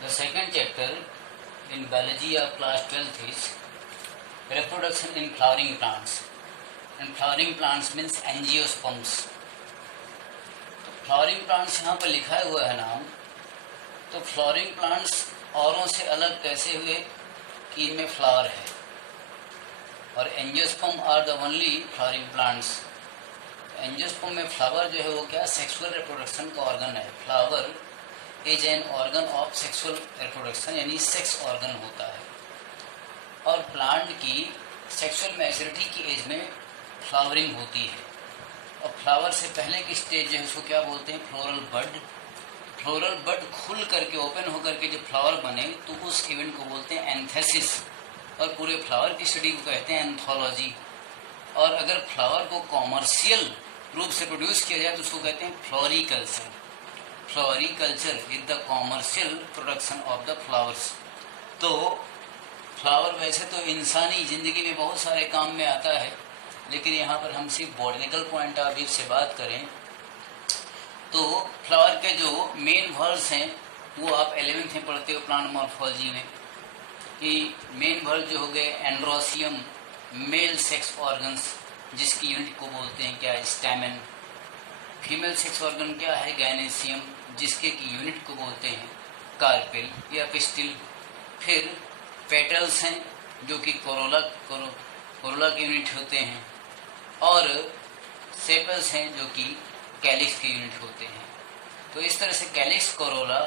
The second chapter in biology of class 12th is reproduction in flowering plants. And flowering plants means angiosperms. तो flowering plants यहाँ पर लिखा हुआ है नाम. तो फ्लावरिंग प्लांट्स औरों से अलग कैसे हुए कि इनमें फ्लावर है, और angiosperm are the only flowering plants. Angiosperm में फ्लावर जो है वो क्या सेक्सुअल रिप्रोडक्शन का ऑर्गन है. Flower is an organ of sexual reproduction, यानी सेक्स ऑर्गन होता है. और प्लांट की सेक्सुअल मैच्योरिटी की एज में फ्लावरिंग होती है. और फ्लावर से पहले की स्टेज जो है उसको क्या बोलते हैं, फ्लोरल बड. फ्लोरल बड खुल करके ओपन होकर के जब फ्लावर बने तो उस इवेंट को बोलते हैं एंथेसिस, और पूरे फ्लावर की स्टडी को कहते हैं एंथोलॉजी. और अगर फ्लावर को कॉमर्शियल रूप से प्रोड्यूस किया जाए तो उसको कहते हैं floriculture. Floriculture is the commercial production of the flowers. तो फ्लावर वैसे तो इंसानी जिंदगी में बहुत सारे काम में आता है, लेकिन यहाँ पर हम सिर्फ बॉटनिकल पॉइंट ऑफ व्यू से बात करें तो फ्लावर के जो मेन वर्ड्स हैं वो आप 11th में पढ़ते हो प्लांट मॉर्फोलॉजी में, कि मेन वर्ड जो हो गए एंड्रोसियम, मेल सेक्स ऑर्गन्स जिसकी यूनिट को बोलते हैं क्या, स्टैमेन. फीमेल सेक्स ऑर्गन क्या है, गैनेसियम, जिसके की यूनिट को बोलते हैं कार्पेल या पिस्टिल. फिर पेटल्स हैं जो कि कोरोला के यूनिट होते हैं, और सेपल्स हैं जो कि कैलिक्स के यूनिट होते हैं. तो इस तरह से कैलिक्स, कोरोला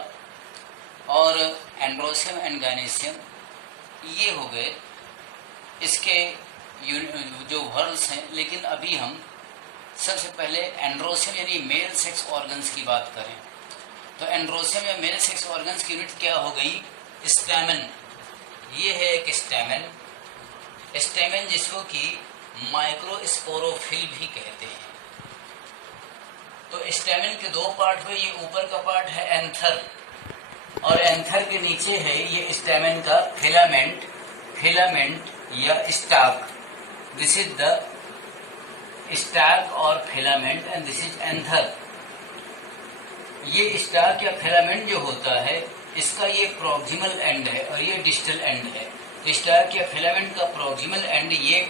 और एंड्रोसियम एंड गैनेसियम ये हो गए इसके जो वर्ड्स हैं. लेकिन अभी हम सबसे पहले एंड्रोसियम यानी मेल सेक्स ऑर्गन्स की बात करें. तो एंड्रोसियम या मेल सेक्स ऑर्गन्स की यूनिट क्या हो गई, स्टैमेन. ये है एक स्टैमेन. स्टैमेन जिसको कि माइक्रोस्पोरोफिल भी कहते हैं. तो स्टैमेन के दो पार्ट हुए. ये ऊपर का पार्ट है एंथर, और एंथर के नीचे है ये स्टैमेन का फिलामेंट या stalk. This is the stalk और filament and this is anther. ये स्टाक या फिलामेंट जो होता है इसका ये प्रॉक्सिमल एंड है और ये डिस्टल एंड है. स्टाक या फिलामेंट का प्रॉक्सिमल एंड ये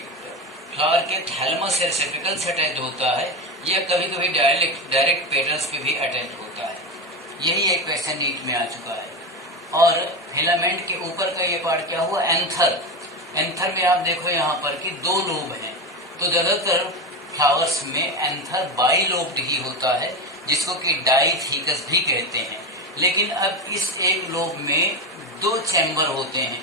फ्लावर के थैलमस या रेसेप्टिकल से अटैच होता है, या कभी कभी डायरेक्ट पेटल्स पे भी अटैच होता है. यही एक क्वेश्चन नीट में आ चुका है. और फिलामेंट के ऊपर का ये पार्ट क्या हुआ, एंथर. एंथर में आप देखो यहाँ पर कि दो लोब हैं. तो ज्यादातर फ्लावर्स में एंथर बाई लोब्ड ही होता है, जिसको कि डाइथिकस भी कहते हैं. लेकिन अब इस एक लोब में दो चैम्बर होते हैं,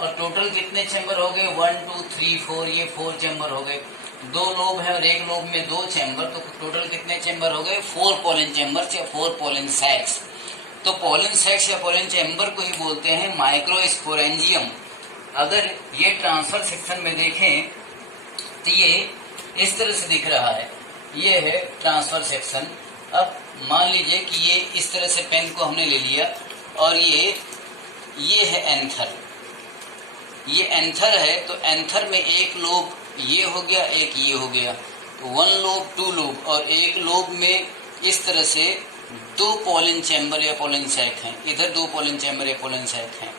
और टोटल कितने चैम्बर हो गए, 1 2 3 4, ये 4 चैम्बर हो गए. दो लोब है और एक लोब में दो चैम्बर, तो टोटल कितने चैम्बर हो गए, 4 पोलन चैम्बर या 4 पोलन सैक्स. तो पोलन सैक्स या पोलन चैम्बर को ही बोलते हैं माइक्रोस्पोरेंजियम. अगर ये ट्रांसफर सेक्शन में देखें तो ये इस तरह से दिख रहा है, ये है ट्रांसफर सेक्शन. अब मान लीजिए कि ये इस तरह से पेन को हमने ले लिया, और ये है एंथर. ये एंथर है, तो एंथर में एक लोब ये हो गया, एक ये हो गया. 1 लोब 2 लोब, और एक लोब में इस तरह से 2 पोलन चैम्बर या पोलन सैक हैं. इधर 2 पोलन चैम्बर या पोलन सैक हैं.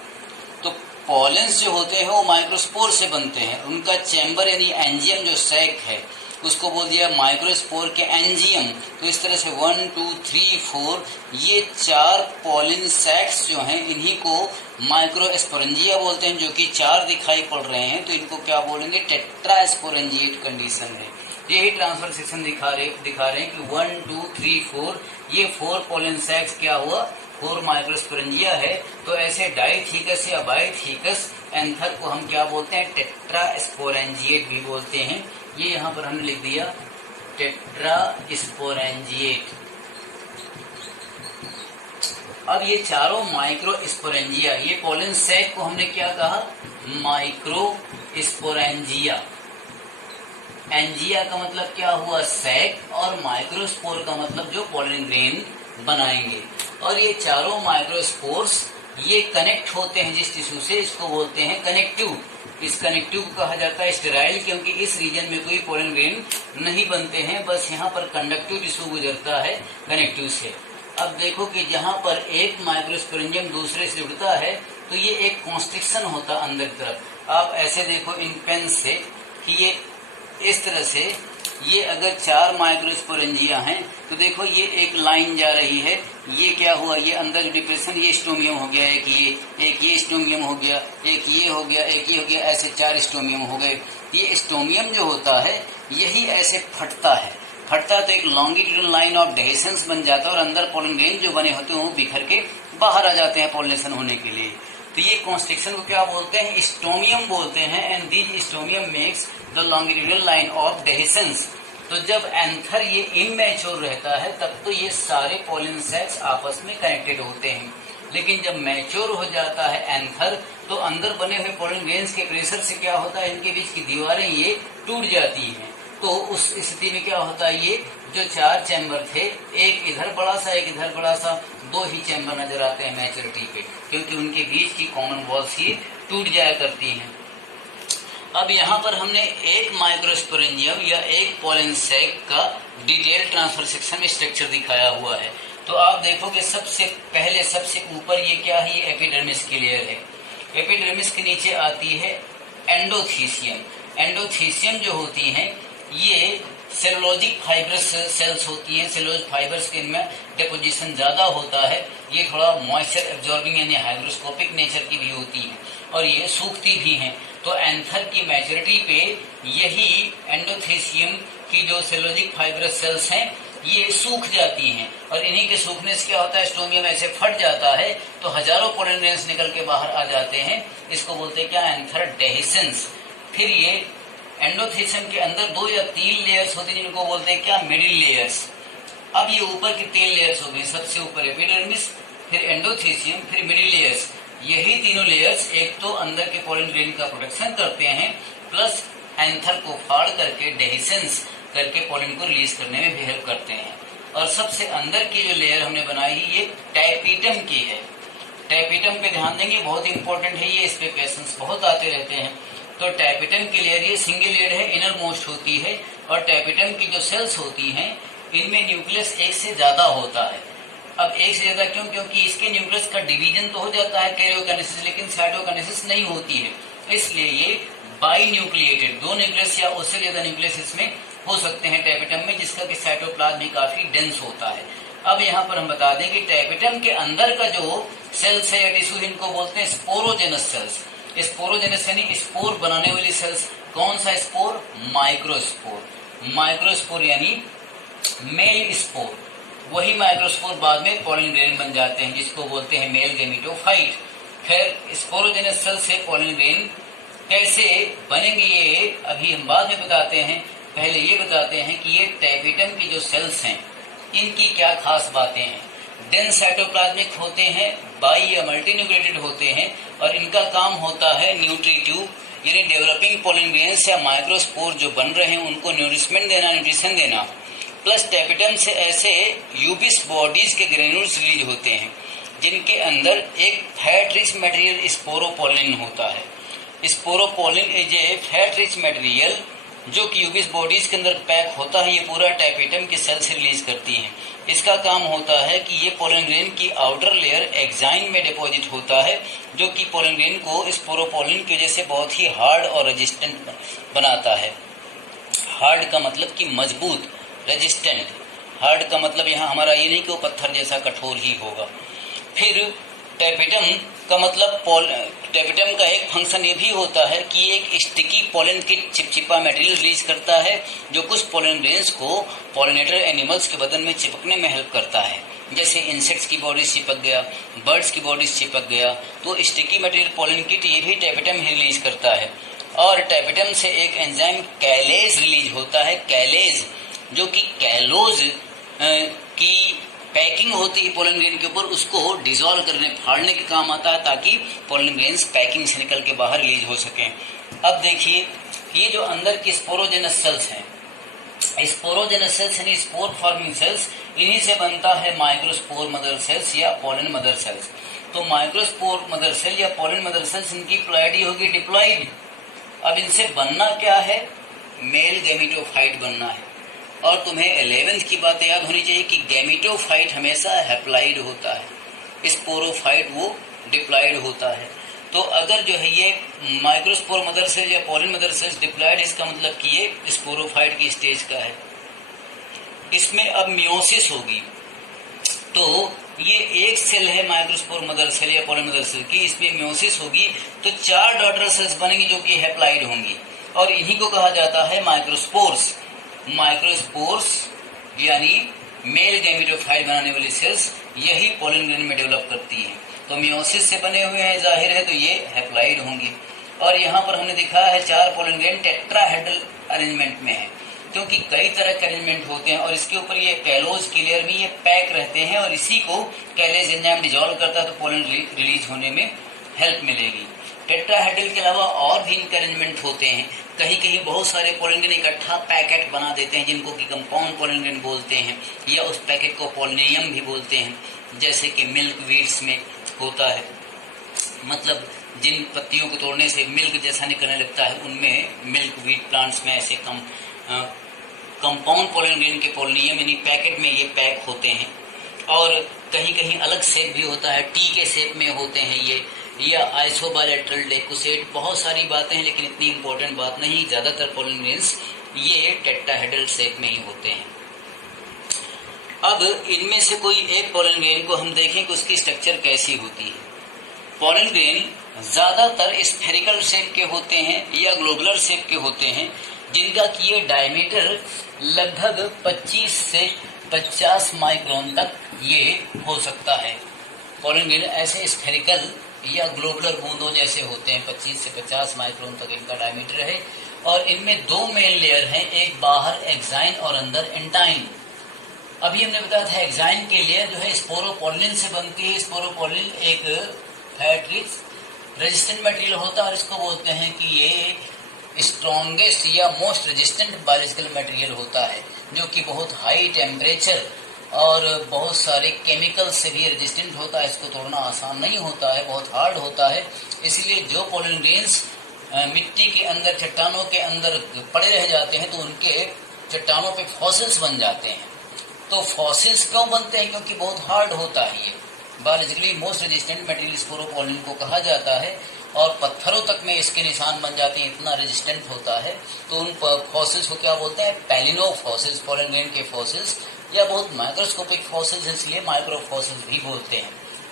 तो पोलेंस जो होते हैं वो माइक्रोस्पोर से बनते हैं. उनका चैम्बर यानी एंजियम जो सैक है उसको बोल दिया माइक्रोस्पोर के एंजियम. तो इस तरह से 1 2 3 4 ये 4 पोलन सैक्स जो हैं इन्हीं को माइक्रोस्पोरेंजिया बोलते हैं, जो कि 4 दिखाई पड़ रहे हैं. तो इनको क्या बोलेंगे, टेट्रास्पोरेंजिएट कंडीशन है. यही ट्रांसफर सेक्शन दिखा रहे हैं कि 1 2 3 4 ये 4 पोलन सैक्स क्या हुआ, 4 माइक्रोस्पोरेंजिया है. तो ऐसे डाइथिकस या बाइथिकस एंथर को हम क्या बोलते हैं, टेट्रास्पोरेंजिएट भी बोलते हैं. ये यहाँ पर हमने लिख दिया टेट्रास्पोरेंजिएट. अब ये चारों माइक्रोस्पोरेंजिया, ये पोलन सैक को हमने क्या कहा, माइक्रोस्पोरेंजिया. एंजिया का मतलब क्या हुआ, सैक, और माइक्रोस्पोर का मतलब जो पोलन ग्रेन बनाएंगे. और ये चारों माइक्रोस्पोर्स ये कनेक्ट होते हैं जिस टिश्यू से, इसको बोलते हैं कनेक्टिव. इस कनेक्टिव को कहा जाता है स्टेराइल, क्योंकि इस रीजन में कोई पोलन ग्रेन नहीं बनते हैं, बस यहाँ पर कंडक्टिव टिश्यू गुजरता है कनेक्टिव से. अब देखो कि जहां पर एक माइक्रोस्पोरेंजियम दूसरे से जुड़ता है तो ये एक कॉन्स्ट्रिक्शन होता है अंदर की तरफ। आप ऐसे देखो इन पेन से कि ये इस तरह से, ये अगर 4 माइक्रोस्पोरेंजिया हैं तो देखो ये एक लाइन जा रही है, ये क्या हुआ, ये अंदर डिप्रेशन, ये स्टोमियम हो गया, एक ये स्टोमियम हो गया, एक ये हो गया, एक ये हो गया, ऐसे 4 स्टोमियम हो गए। ये स्टोमियम जो होता है यही ऐसे फटता है तो एक लॉन्गिट्यूडनल लाइन ऑफ डेहिसेंस बन जाता है और अंदर पोलन ग्रेन जो बने होते हैं वो बिखर के बाहर आ जाते हैं पोलिनेशन होने के लिए। तो ये कॉन्स्ट्रिक्शन को क्या बोलते हैं, स्टोमियम बोलते हैं। And this stomium makes the longitudinal line of dehiscence. तो जब एंथर ये इमैच्योर रहता है तब तो ये सारे पोलन सेक्स आपस में कनेक्टेड होते हैं, लेकिन जब मैच्योर हो जाता है एंथर तो अंदर बने हुए पोलन ग्रेन्स के प्रेशर से क्या होता है, इनके बीच की दीवारें ये टूट जाती हैं। तो उस स्थिति में क्या होता है, ये जो 4 चैम्बर थे, एक इधर बड़ा सा एक इधर बड़ा सा, 2 ही चैम्बर नजर आते हैं मैच्योरिटी पे, क्योंकि उनके बीच की कॉमन वॉल्स ही टूट जाया करती हैं। अब यहाँ पर हमने एक माइक्रोस्पोरेंजियम या एक पोलन सेक का डिटेल ट्रांसफर सेक्शन स्ट्रक्चर दिखाया हुआ है। तो आप देखो कि सबसे पहले सबसे ऊपर ये क्या है, ये एपिडर्मिस की लेयर है। एपिडर्मिस के नीचे आती है एंडोथीसियम। एंडोथीसियम जो होती हैं ये सेलुलोजिक फाइब्रस सेल्स होती हैं। सेलुलोज फाइबर्स के इनमें डिपोजिशन ज्यादा होता है, ये थोड़ा मॉइस्चर एब्जॉर्बिंग यानी हाइग्रोस्कोपिक नेचर की भी होती है और ये सूखती भी हैं। तो एंथर की मैच्योरिटी पे यही एंडोथीसियम की जो सेलुलोजिक फाइब्रस सेल्स हैं ये सूख जाती हैं और इन्हीं के सूखने से क्या होता है, स्टोमियम ऐसे फट जाता है तो हजारों पोलन ग्रेन्स निकल के बाहर आ जाते हैं। इसको बोलते हैं क्या, एंथर डेहिसेंस। फिर ये एंडोथीसियम के अंदर 2 या 3 लेयर्स होती हैं जिनको बोलते हैं क्या, मिडिल लेयर्स। अब ये ऊपर की 3 लेयर्स हो गई, सबसे ऊपर एपिडर्मिस, फिर एंडोथीसियम, फिर मिडिल लेयर्स। यही तीनों लेयर्स एक तो अंदर के पोलन ग्रेन का प्रोटेक्शन करते हैं, प्लस एंथर को फाड़ करके डेहिसेंस करके पोलन को रिलीज करने में भी हेल्प करते हैं। और सबसे अंदर की जो लेयर हमने बनाई है ये टैपिटम की है। टैपिटम पे ध्यान देंगे, बहुत इंपॉर्टेंट है ये, इस पे क्वेश्चंस बहुत आते रहते हैं। तो टैपिटम की लेयर ये सिंगल लेयर है, इनर मोस्ट होती है और टैपिटम की जो सेल्स होती हैं इनमें न्यूक्लियस एक से ज्यादा होता है। अब एक से ज्यादा क्यों, क्योंकि इसके न्यूक्लियस का डिवीजन तो हो जाता है कैरियोकाइनेसिस, लेकिन साइटोकाइनेसिस नहीं होती है, इसलिए ये बाई न्यूक्लिएटेड 2 न्यूक्लियस या उससे ज्यादा न्यूक्लियस इसमें हो सकते हैं टैपिटम में, जिसका कि साइटोप्लाज्म भी काफी डेंस होता है। अब यहाँ पर हम बता दें कि टैपिटम के अंदर का जो सेल्स है या टिश्यू, इनको बोलते हैं स्पोरोजेनस सेल्स। स्पोरोजेनस यानी स्पोर बनाने वाली सेल्स। कौन सा स्पोर, माइक्रोस्पोर। माइक्रोस्पोर यानी मेल स्पोर, वही माइक्रोस्पोर बाद में पोलन ग्रेन बन जाते हैं जिसको बोलते हैं मेल गेमिटोफाइट। खैर स्पोरोजेनस सेल से पोलन ग्रेन कैसे बनेंगे ये अभी हम बाद में बताते हैं, पहले ये बताते हैं कि ये टैपिटम की जो सेल्स हैं इनकी क्या खास बातें हैं। डेंस साइटोप्लाज्मिक होते हैं, बाई या मल्टीन्यूक्लिएटेड होते हैं और इनका काम होता है न्यूट्रीट्यूब यानी डेवलपिंग पोलन ग्रेन्स या माइक्रोस्पोर जो बन रहे हैं उनको न्यूट्रिशमेंट देना, न्यूट्रिशन देना। प्लस टैपिटम से ऐसे यूबिस बॉडीज के ग्रेन्यूल्स रिलीज होते हैं जिनके अंदर एक फैट रिच मटेरियल स्पोरोपोलिन होता है। Sporopollenin is a fat rich material जो कि यूबिस बॉडीज के अंदर पैक होता है, ये पूरा टैपिटम की सेल से रिलीज करती हैं। इसका काम होता है कि ये पोलन ग्रेन की आउटर लेयर एक्साइन में डिपॉजिट होता है जो कि पोलन ग्रेन को स्पोरोपोलिन की वजह से बहुत ही हार्ड और रेजिस्टेंट बनाता है। हार्ड का मतलब कि मजबूत, रेजिस्टेंट। हार्ड का मतलब यहाँ हमारा ये नहीं कि वो पत्थर जैसा कठोर ही होगा। फिर टैपिटम का मतलब टैपिटम का एक फंक्शन ये भी होता है कि एक स्टिकी पोलन की चिपचिपा मटेरियल रिलीज करता है जो कुछ पोलन ग्रेन्स को पोलिनेटर एनिमल्स के बदन में चिपकने में हेल्प करता है। जैसे इंसेक्ट्स की बॉडी चिपक गया, बर्ड्स की बॉडी चिपक गया, तो स्टिकी मटेरियल पोलन किट ये भी टैपिटम ही रिलीज करता है। और टैपिटम से एक एंजाइम कैलेज रिलीज होता है, कैलेज, जो कि कैलोज की पैकिंग होती है पोलन ग्रेन के ऊपर, उसको डिसॉल्व करने, फाड़ने के काम आता है ताकि पोलन ग्रेन्स पैकिंग से निकल के बाहर रिलीज हो सकें। अब देखिए ये जो अंदर की स्पोरोजेनस सेल्स हैं, स्पोरोजेनस सेल्स यानी स्पोर फॉर्मिंग सेल्स, इन्हीं से बनता है माइक्रोस्पोर मदर सेल्स या पोलन मदर सेल्स। तो माइक्रोस्पोर मदर सेल या पोलन मदर सेल्स, इनकी प्लॉइडी होगी डिप्लॉइड। अब इनसे बनना क्या है, मेल गेमिटोफाइट बनना है। और तुम्हें 11th की बात याद होनी चाहिए कि गैमेटोफाइट हमेशा हैप्लाइड होता है, स्पोरोफाइट वो डिप्लॉयड होता है। तो अगर जो है ये माइक्रोस्पोर मदर सेल या पॉलिन मदर सेल्स डिप्लॉयड, इसका मतलब कि ये स्पोरोफाइट की स्टेज का है। इसमें अब मियोसिस होगी, तो ये एक सेल है माइक्रोस्पोर मदर सेल या पॉलिन मदर सेल की, इसमें मियोसिस होगी तो 4 डॉटर सेल्स बनेंगी जो कि हैप्लाइड होंगी, और इन्हीं को कहा जाता है माइक्रोस्पोर्स। माइक्रोस्पोर्स यानी मेल गैमेटोफाइट बनाने वाली सेल्स यही पॉलिन ग्रेन में डेवलप करती हैं। तो मियोसिस से बने हुए हैं, जाहिर है तो ये हैप्लाइड होंगी। और यहाँ पर हमने दिखा है 4 पॉलिन ग्रेन टेट्राहेड्रल अरेंजमेंट में है, क्योंकि कई तरह के अरेंजमेंट होते हैं और इसके ऊपर ये कैलोज की लेयर में ये पैक रहते हैं और इसी को कैलेज एंजाइम डिजोल्व करता है तो पॉलिन रिलीज होने में हेल्प मिलेगी। टेट्राहेड्रल के अलावा और भी इनके अरेंजमेंट होते हैं। कहीं कहीं बहुत सारे पॉलिन ग्रेन इकट्ठा पैकेट बना देते हैं जिनको कि कंपाउंड पॉलिन ग्रेन बोलते हैं, या उस पैकेट को पॉलिनेरियम भी बोलते हैं, जैसे कि मिल्क वीड्स में होता है। मतलब जिन पत्तियों को तोड़ने से मिल्क जैसा निकलने लगता है उनमें मिल्क वीट प्लांट्स में ऐसे कंपाउंड पॉलिन ग्रेन के पॉलिनेरियम यानी पैकेट में ये पैक होते हैं। और कहीं कहीं अलग शेप भी होता है, टी के शेप में होते हैं ये, या आइसोबायलैटरल डेकोसेट, बहुत सारी बातें हैं लेकिन इतनी इंपॉर्टेंट बात नहीं। ज्यादातर पॉलिन ग्रेन्स ये टेट्राहेड्रल शेप में ही होते हैं। अब इनमें से कोई एक पॉलिन ग्रेन को हम देखें कि उसकी स्ट्रक्चर कैसी होती है। पॉलिन ग्रेन ज्यादातर स्फेरिकल शेप के होते हैं या ग्लोबुलर शेप के होते हैं, जिनका कि ये डायमीटर लगभग 25 से 50 माइक्रोन तक ये हो सकता है। पॉलिन ग्रेन ऐसे स्फेरिकल या ग्लोबुलर बूंदों जैसे होते हैं, 25 से 50 माइक्रोन तक इनका डायमीटर है। और इनमें 2 मेन लेयर हैं, एक बाहर एक्साइन और अंदर एंटाइन। अभी हमने बताया था एक्साइन की लेयर जो है स्पोरोपोलिन से बनती है। स्पोरोपोलिन एक फैट रिच रेजिस्टेंट मटेरियल होता है और इसको बोलते हैं कि ये स्ट्रॉन्गेस्ट या मोस्ट रेजिस्टेंट बायोलॉजिकल मटेरियल होता है, जो कि बहुत हाई टेम्परेचर और बहुत सारे केमिकल से भी रेजिस्टेंट होता है। इसको तोड़ना आसान नहीं होता है, बहुत हार्ड होता है। इसलिए जो पॉलिन ग्रेन्स मिट्टी के अंदर, चट्टानों के अंदर पड़े रह जाते हैं तो उनके चट्टानों पे फॉसिल्स बन जाते हैं। तो फॉसिल्स क्यों बनते हैं? क्योंकि बहुत हार्ड होता है। ये biologically most resistant material sporopollenin को कहा जाता है और पत्थरों तक में इसके निशान बन जाते हैं, इतना रेजिस्टेंट होता है। तो उन फॉसिल्स को क्या बोलते हैं? पैलिनो फॉसिल्स, पॉलिन ग्रेन के फॉसिल्स, या बहुत माइक्रोस्कोपिक फॉसिल्स इसलिए माइक्रो फॉसिल्स भी बोलते हैं।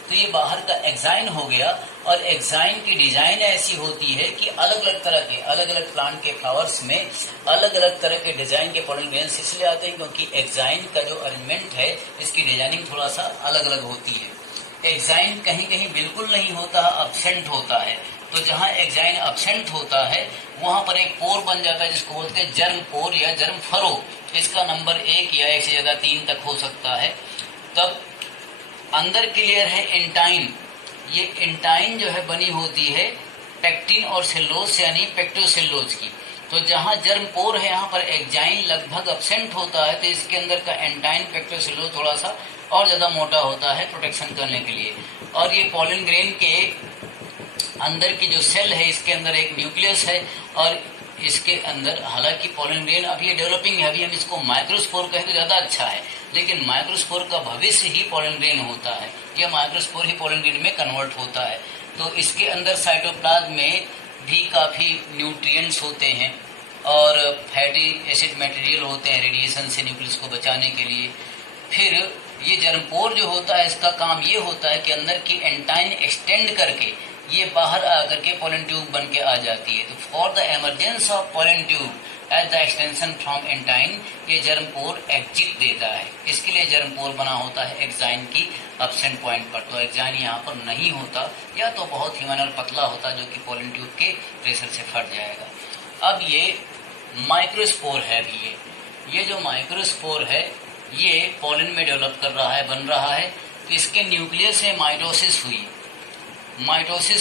तो ये बाहर का एक्साइन हो गया। और एक्साइन की डिजाइन ऐसी होती है कि अलग अलग तरह के, अलग अलग प्लांट के फ्लावर्स में अलग अलग तरह के डिजाइन के पॉलिन ग्रेन्स इसलिए आते हैं क्योंकि एक्साइन का जो अरेंजमेंट है इसकी डिजाइनिंग थोड़ा सा अलग अलग होती है। एक्साइन कहीं कहीं बिल्कुल नहीं होता, अब्सेंट होता है। तो जहाँ एक्साइन अब्सेंट होता है वहां पर एक पोर बन जाता है जिसको बोलते हैं जर्म पोर या जर्म फरो। इसका नंबर 1 या 1 से ज्यादा 3 तक हो सकता है। तब अंदर की लेयर है एंटाइन। ये एंटाइन जो है बनी होती है पेक्टिन और सेल्लोज यानी पेक्टोसेल्लोज की। तो जहाँ जर्म पोर है यहाँ पर एक्साइन लगभग अब्सेंट होता है, तो इसके अंदर का एंटाइन पेक्टोसेल्लोज थोड़ा सा और ज्यादा मोटा होता है प्रोटेक्शन करने के लिए। और ये पॉलिन ग्रेन के अंदर की जो सेल है इसके अंदर एक न्यूक्लियस है और इसके अंदर, हालांकि पॉलिन ग्रेन अभी ये डेवलपिंग है, अभी हम इसको माइक्रोस्पोर कहें तो ज्यादा अच्छा है, लेकिन माइक्रोस्पोर का भविष्य ही पॉलिन ग्रेन होता है या माइक्रोस्पोर ही पॉलिन ग्रेन में कन्वर्ट होता है। तो इसके अंदर साइटोप्लाज्म में भी काफी न्यूट्रिएंट्स होते हैं और फैटी एसिड मटेरियल होते हैं रेडिएशन से न्यूक्लियस को बचाने के लिए। फिर ये जर्मपोर जो होता है इसका काम ये होता है कि अंदर की एंटाइन एक्सटेंड करके ये बाहर आकर के पॉलन ट्यूब बन के आ जाती है। तो for the emergence of pollen tube at the extension from एंटाइन ये जर्मपोर एग्जिट देता है। इसके लिए जर्मपोर बना होता है एक्साइन की अब्सेंट पॉइंट पर। तो एक्साइन यहाँ पर नहीं होता या तो बहुत ह्यूमन और पतला होता जो कि पॉलन ट्यूब के प्रेशर से फट जाएगा। अब ये माइक्रोस्पोर है भी, ये जो माइक्रोस्पोर है ये पॉलन में डेवलप कर रहा है, बन रहा है। तो इसके न्यूक्लियस में माइटोसिस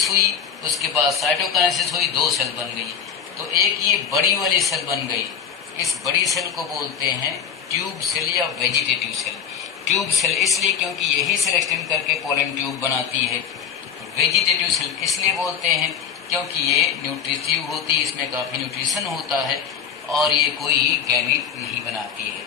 हुई, उसके बाद साइटोकाइनेसिस हुई, 2 सेल बन गई। तो एक ये बड़ी वाली सेल बन गई, इस बड़ी सेल को बोलते हैं ट्यूब सेल या वेजिटेटिव सेल। ट्यूब सेल इसलिए क्योंकि यही सेल एक्सटेंड करके पॉलन ट्यूब बनाती है। वेजिटेटिव सेल इसलिए बोलते हैं क्योंकि ये न्यूट्रिटिव होती है, इसमें काफी न्यूट्रिशन होता है और ये कोई गैमीट नहीं बनाती है।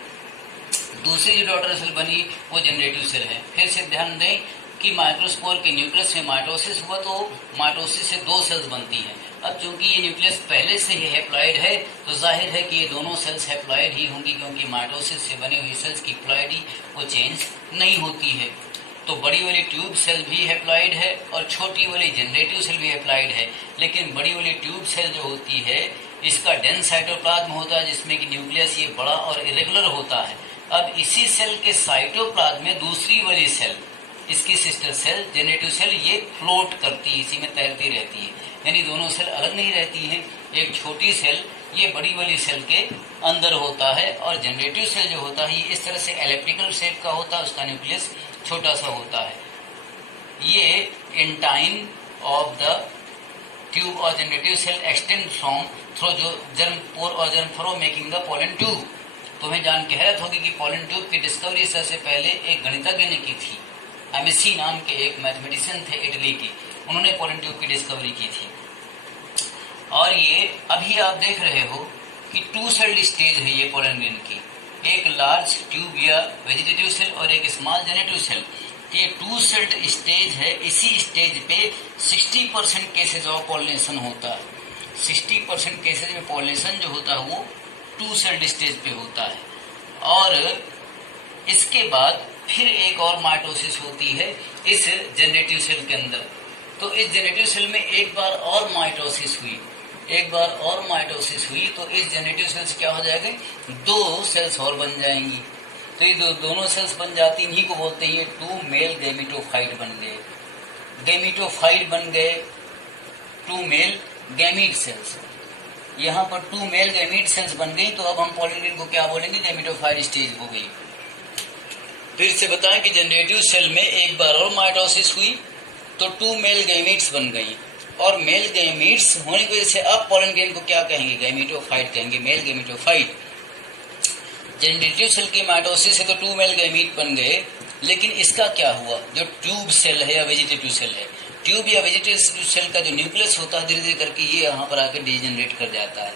दूसरी जो डॉटर सेल बनी वो जनरेटिव सेल है। फिर से ध्यान दें कि माइक्रोस्पोर के न्यूक्लियस में माइटोसिस हुआ तो माइटोसिस से दो सेल्स बनती हैं। अब चूंकि ये न्यूक्लियस पहले से ही हैप्लॉइड है तो जाहिर है कि ये दोनों सेल्स हैप्लॉइड ही होंगी, क्योंकि माइटोसिस से बनी हुई सेल्स की प्लॉइडी वो चेंज नहीं होती है। तो बड़ी वाली ट्यूब सेल भी हैप्लॉइड है और छोटी वाली जनरेटिव सेल भी हैप्लॉइड है। लेकिन बड़ी वाली ट्यूब सेल जो होती है इसका डेंस साइटोप्लाज्म होता है, जिसमें कि न्यूक्लियस ये बड़ा और इरेगुलर होता है। अब इसी सेल के साइटोप्लाज्म में दूसरी वाली सेल, इसकी सिस्टर सेल जनरेटिव सेल, ये फ्लोट करती है, इसी में तैरती रहती है, यानी दोनों सेल अलग नहीं रहती हैं। एक छोटी सेल ये बड़ी वाली सेल के अंदर होता है और जनरेटिव सेल जो होता है ये इस तरह से एलिप्टिकल शेप का होता है, उसका न्यूक्लियस छोटा सा होता है। ये इंटाइन ऑफ द ट्यूब और generative cell extend from through जो जर्म पोर और जर्म फ्रो मेकिंग द पोलन ट्यूब। तुम्हें जान के हैरत होगी कि पोलन ट्यूब की डिस्कवरी सबसे पहले एक गणितज्ञ ने की थी। एमएससी नाम के एक मैथमेटिशियन थे इटली के, उन्होंने पोलन ट्यूब की डिस्कवरी की थी। और ये अभी आप देख रहे हो कि टू सेल्ड स्टेज है ये पोलन ग्रेन की, एक लार्ज ट्यूब या वेजिटेटिव सेल और एक स्मॉल जनरेटिव सेल। ये टू सेल्ड स्टेज है। इसी स्टेज पे 60% केसेज ऑफ पॉलिनेशन होता है। 60% केसेज में पॉलिनेशन जो होता है वो टू सेल्ड स्टेज पे होता है। और इसके बाद फिर एक और माइटोसिस होती है इस जनरेटिव सेल के अंदर। तो इस जनरेटिव सेल में एक बार और माइटोसिस हुई, तो इस जनरेटिव सेल से क्या हो जाएगा, दो सेल्स और बन जाएंगी। तो ये दोनों सेल्स बन जाती, इन्हीं को बोलते हैं ये टू मेल गैमेटोफाइट बन गए, टू मेल गैमीट सेल्स। यहाँ पर टू मेल गैमीट सेल्स बन गई, तो अब हम पोलन ग्रेन को क्या बोलेंगे, गैमेटोफाइट स्टेज हो गई। फिर से बताएं कि जनरेटिव सेल में एक बार और माइटोसिस हुई तो टू मेल गैमीट्स बन गई, और मेल गैमीट्स होने की वजह से अब पोलन ग्रेन को क्या कहेंगे, गैमेटोफाइट कहेंगे, मेल गैमेटोफाइट। जनरेटिव सेल की माइटोसिस से तो टू मेल गैमीट बन गए, लेकिन इसका क्या हुआ, जो ट्यूब सेल है या वेजिटेटिव सेल है, ट्यूब या वेजिटेटिव सेल का जो न्यूक्लियस होता है धीरे धीरे करके ये यहाँ पर आकर डिजेनरेट कर जाता है।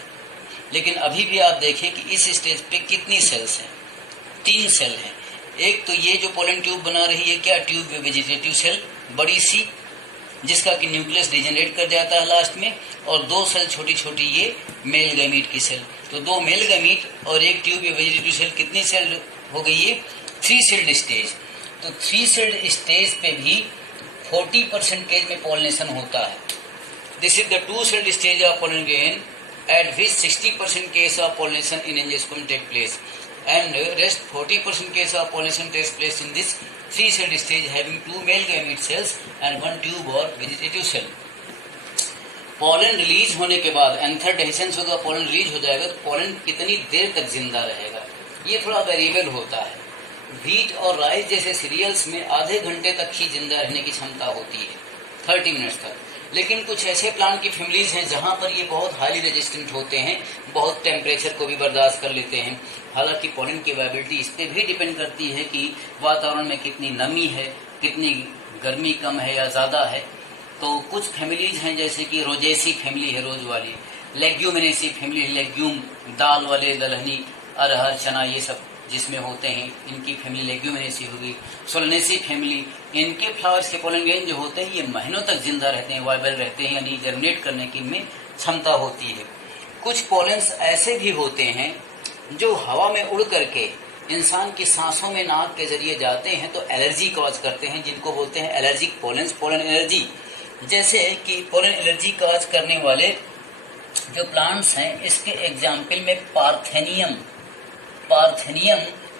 लेकिन अभी भी आप देखें कि इस स्टेज पे कितनी सेल्स हैं, 3 सेल हैं। एक तो ये जो पोलन ट्यूब बना रही है क्या, ट्यूब या वेजिटेटिव सेल बड़ी सी, जिसका कि न्यूक्लियस डिजेनरेट कर जाता है लास्ट में, और 2 सेल छोटी छोटी ये मेल गैमीट की सेल। तो 2 मेल गैमीट और एक ट्यूब या वेजिटेटिव सेल, कितनी सेल हो गई ये, 3 सेल्ड स्टेज। तो 3 सेल्ड स्टेज पे भी 40% केज में पॉलिनेशन होता है। This is the 2 sailed stage of pollen grain at which 60% case of pollination in angiosperm take place, and rest 40% case of pollination takes place in this 3-celled stage having 2 male gamete cells and 1 tube or vegetative cell. Pollen release होने के बाद anther dehiscence होगा, pollen release हो जाएगा तो pollen कितनी देर तक जिंदा रहेगा ये थोड़ा वेरिएबल होता है। व्हीट और राइस जैसे सीरियल्स में आधे घंटे तक ही जिंदा रहने की क्षमता होती है, 30 मिनट्स तक। लेकिन कुछ ऐसे प्लांट की फैमिलीज हैं जहां पर ये बहुत हाईली रेजिस्टेंट होते हैं, बहुत टेम्परेचर को भी बर्दाश्त कर लेते हैं। हालांकि पोलन की वायबिलिटी इस पर भी डिपेंड करती है कि वातावरण में कितनी नमी है, कितनी गर्मी कम है या ज्यादा है। तो कुछ फैमिलीज हैं जैसे कि रोजेसी फैमिली है, रोज वाली, लेग्यूमिनेसी फैमिली, लेग्यूम दाल वाले, दलहनी, अरहर, चना, ये सब जिसमें होते हैं, इनकी फैमिली लेग्यूमिनेसी होगी। सोलनेसी फैमिली, इनके फ्लावर्स के पोलन ग्रेन जो होते हैं ये महीनों तक जिंदा रहते हैं, वायबल रहते हैं, यानी जर्मिनेट करने की इनमें क्षमता होती है। कुछ पोलेंस ऐसे भी होते हैं जो हवा में उड़ करके इंसान की सांसों में नाक के जरिए जाते हैं तो एलर्जी कॉज करते हैं, जिनको बोलते हैं एलर्जिक पोलेंस, पोलन एलर्जी। जैसे कि पोलन एलर्जी कॉज करने वाले जो प्लांट्स हैं, इसके एग्जाम्पल में पार्थेनियम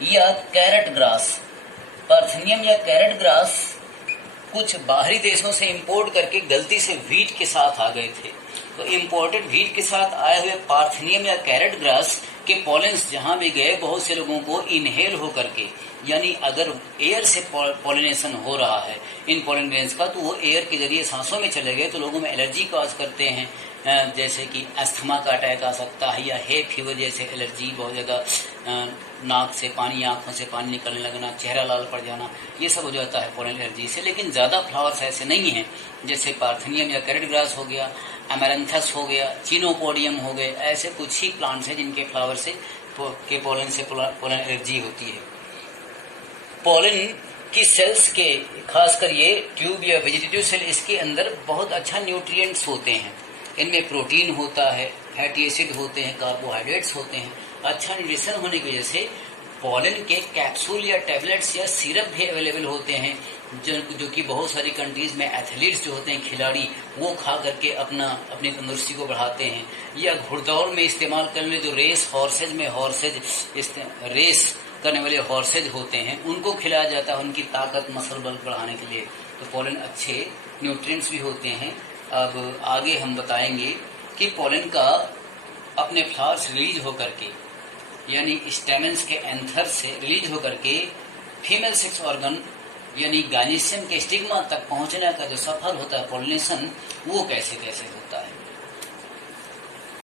या कैरेट ग्रास कुछ बाहरी देशों से इंपोर्ट करके गलती से व्हीट के साथ आ गए थे। तो इंपोर्टेड व्हीट के साथ आए हुए पार्थेनियम या कैरेट ग्रास के पॉलेंस जहां भी गए, बहुत से लोगों को इनहेल हो करके, यानी अगर एयर से पॉलिनेशन हो रहा है इन पोलन ग्रेन्स का तो वो एयर के जरिए सांसों में चले गए तो लोगों में एलर्जी कॉज करते हैं। जैसे कि अस्थमा का अटैक आ सकता है या हे फीवर जैसे एलर्जी, बहुत ज़्यादा नाक से पानी, आंखों से पानी निकलने लगना, चेहरा लाल पड़ जाना, ये सब हो जाता है पोलन एलर्जी से। लेकिन ज़्यादा फ्लावर्स ऐसे नहीं हैं, जैसे पार्थेनियम या कैरेट ग्रास हो गया, अमेरंथस हो गया, चिनोपोडियम हो गए, ऐसे कुछ ही प्लांट्स हैं जिनके फ्लावर से के पोलन से पोलन एलर्जी होती है। पॉलन की सेल्स के, खासकर ये ट्यूब या वेजिटेटिव सेल, इसके अंदर बहुत अच्छा न्यूट्रिएंट्स होते हैं। इनमें प्रोटीन होता है, फैटी एसिड होते हैं, कार्बोहाइड्रेट्स होते हैं। अच्छा न्यूट्रिशन होने की वजह से पॉलन के कैप्सूल या टैबलेट्स या सिरप भी अवेलेबल होते हैं, जो कि बहुत सारी कंट्रीज में एथलीट्स जो होते हैं, खिलाड़ी, वो खा करके अपनी तंदुरुस्ती को बढ़ाते हैं। या घुड़दौड़ में इस्तेमाल करने जो रेस रेस करने वाले हॉर्सेज होते हैं, उनको खिलाया जाता है उनकी ताकत, मसल बल बढ़ाने के लिए। तो पॉलन अच्छे न्यूट्रिएंट्स भी होते हैं। अब आगे हम बताएंगे कि पॉलन का अपने फ्लावर्स रिलीज होकर के, यानी स्टेमेंस के एंथर से रिलीज होकर के फीमेल सेक्स ऑर्गन यानी गाइनीशियम के स्टिग्मा तक पहुंचने का जो सफर होता है, पोलिनेशन, वो कैसे कैसे होता है।